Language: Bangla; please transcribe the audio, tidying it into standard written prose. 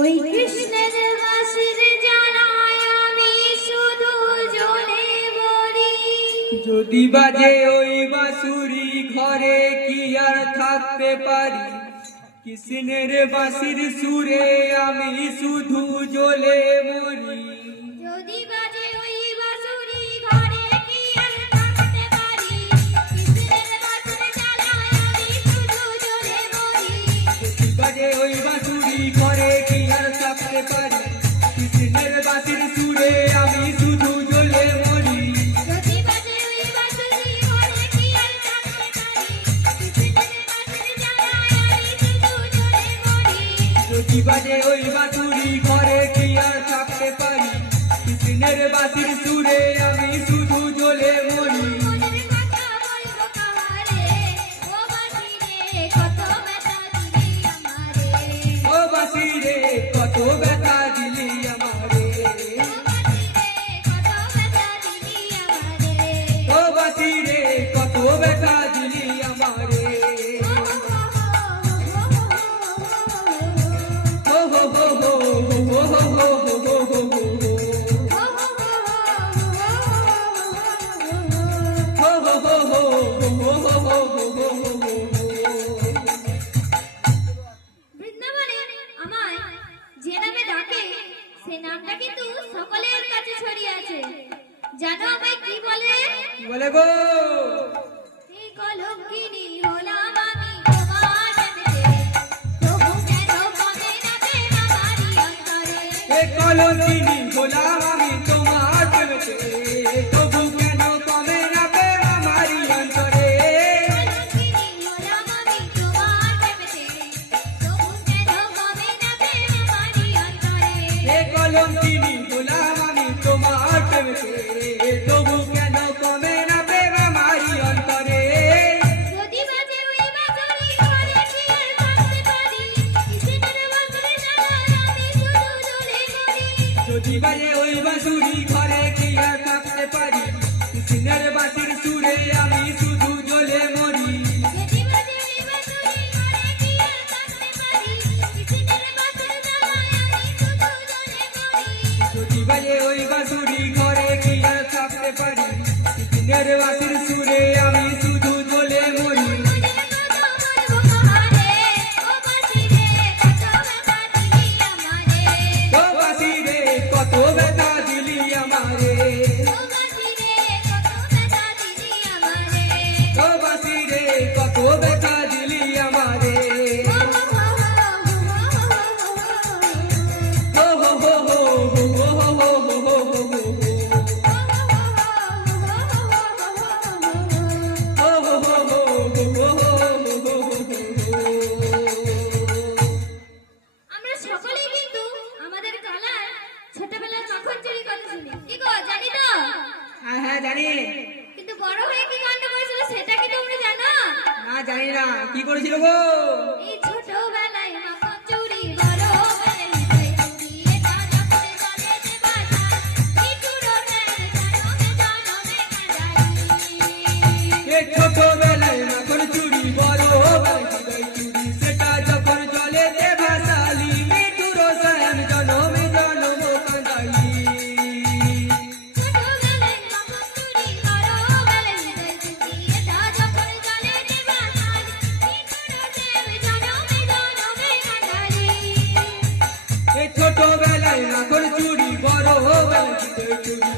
ওই কৃষ্ণের বাঁশির জ্বালায় আমি শুধু জ্বলে মরি। যদি বাজে ওই বাঁশুরি ঘরে কি আর থাকতে পারি, কৃষ্ণের বাঁশির সুরে আমি শুধু জ্বলে মরি। যদি বাজে ওই বাঁশুরি ঘরে কি আর থাকতে পারি, কৃষ্ণের বাঁশির জ্বালায় আমি শুধু জ্বলে মরি। যদি বাজে ওই বাঁশুরি ঘরে কি আর থাকতে পারি, কৃষ্ণের বাঁশির সুরে আমি শুধু জ্বলে মরি। যদি বাজে ওই বাঁশুরি ঘরে কি আর থাকতে পারি, কৃষ্ণের বাঁশির জ্বালায় আমি শুধু জ্বলে মরি। যদি বাজে ওই বাঁশুরি ঘরে কি আর থাকতে পারি, কৃষ্ণের বাঁশির সুরে আমি শুধু জ্বলে মরি। মনের কথা বলবো কাহারে, ও বাঁশি রে কত ব্যথা দিলি আমারে। ও বাঁশি রে কত ব্যথা দিলি আমারে। ও বাঁশি রে কত ব্যথা দিলি আমারে। ও হো হো হো হো হো হো হো হো হো হো হো। হো হো হো হো হো হো হো হো হো হো হো। বৃন্দাবনে আমায় যে নামে ডাকে, সে নামটা কিন্তু সকলের কাছে ছড়িয়ে আছে। জানো আমায় কি বলে? কি বলে গো? এই কলঙ্কিনী হলাম আমি তোমার প্রেমেতে, তবু কেন কমে না প্রেম আমারই অন্তরে। এ কলঙ্কিনী হলাম আমি তোমার প্রেমেতে, তবু কেন কমে না প্রেম আমারি অন্তরে। কলঙ্কিনী হলাম আমি তোমার প্রেমেতে, তবু কেন কমে না প্রেম আমারই অন্তরে। এ কলঙ্কিনী হলাম আমি তোমার প্রেমেতে, তবু কেন কমে না প্রেম আমারি অন্তরে। যদি বাজে ওই বাঁশুরি ঘরে কি আর থাকতে পারি, কৃষ্ণের বাঁশির জ্বালায় আমি শুধু জ্বলে মরি। যদি বাজে ওই বাঁশুরি ঘরে কি আর থাকতে পারি, কৃষ্ণের বাঁশির সুরে আমি শুধু জ্বলে মরি। যদি বাজে ওই বাঁশুরি ঘরে কি আর থাকতে পারি, কৃষ্ণের বাঁশির জ্বালায় আমি শুধু জ্বলে মরি। যদি বাজে ওই বাঁশুরি ঘরে কি আর থাকতে পারি, কৃষ্ণের বাঁশির সুরে আমি শুধু জ্বলে মরি। মনের কথা বলবো কাহারে, ও বাঁশি রে কত ব্যথা দিলি আমারে। ও বাঁশি রে কত ব্যথা দিলি আমারে। ও বাঁশি রে কত ব্যথা দিলি আমারে। ও বাঁশি রে কত ব্যথা দিলি আমারে। ও হো হো হো হো হো হো হো হো হো হো হো। ও হো হো হো হো হো হো হো হো হো। আমরা সকলেই কিন্তু আমাদের কালার ছোটবেলার মাখন চুরি কথা শুনি, কি গো জানি তো? হ্যাঁ হ্যাঁ জানি। কিন্তু বড় হয়ে কি কাণ্ড করেছিল সেটা কি তোমরা জানো? না জানি না, কি করেছিল গো? এই ছোটবেলায় মাখন চুরি বড় বেলায় হৃদয় চুরি, এটা যখন চলে যে বাধা, এই চুরো প্রেম জনমে জনমে কাঁদাই। এ ছোটবেলায় মাখন চুরি বড় বেলায় হৃদয় চুরি, সেটা যখন চলে যে ভাসালি, মৃত্যুর রসায়ন জনমে জনম কাঁদালি। ছোটবেলায় মাখন চুরি বড় বেলায় হৃদয় চুরি, এটা যখন চলে যে বাধা, এই চুরো প্রেম জনমে জনমে কাঁদাই। এ ছোটবেলায় মাখন চুরি বড় বেলায় হৃদয় চুরি,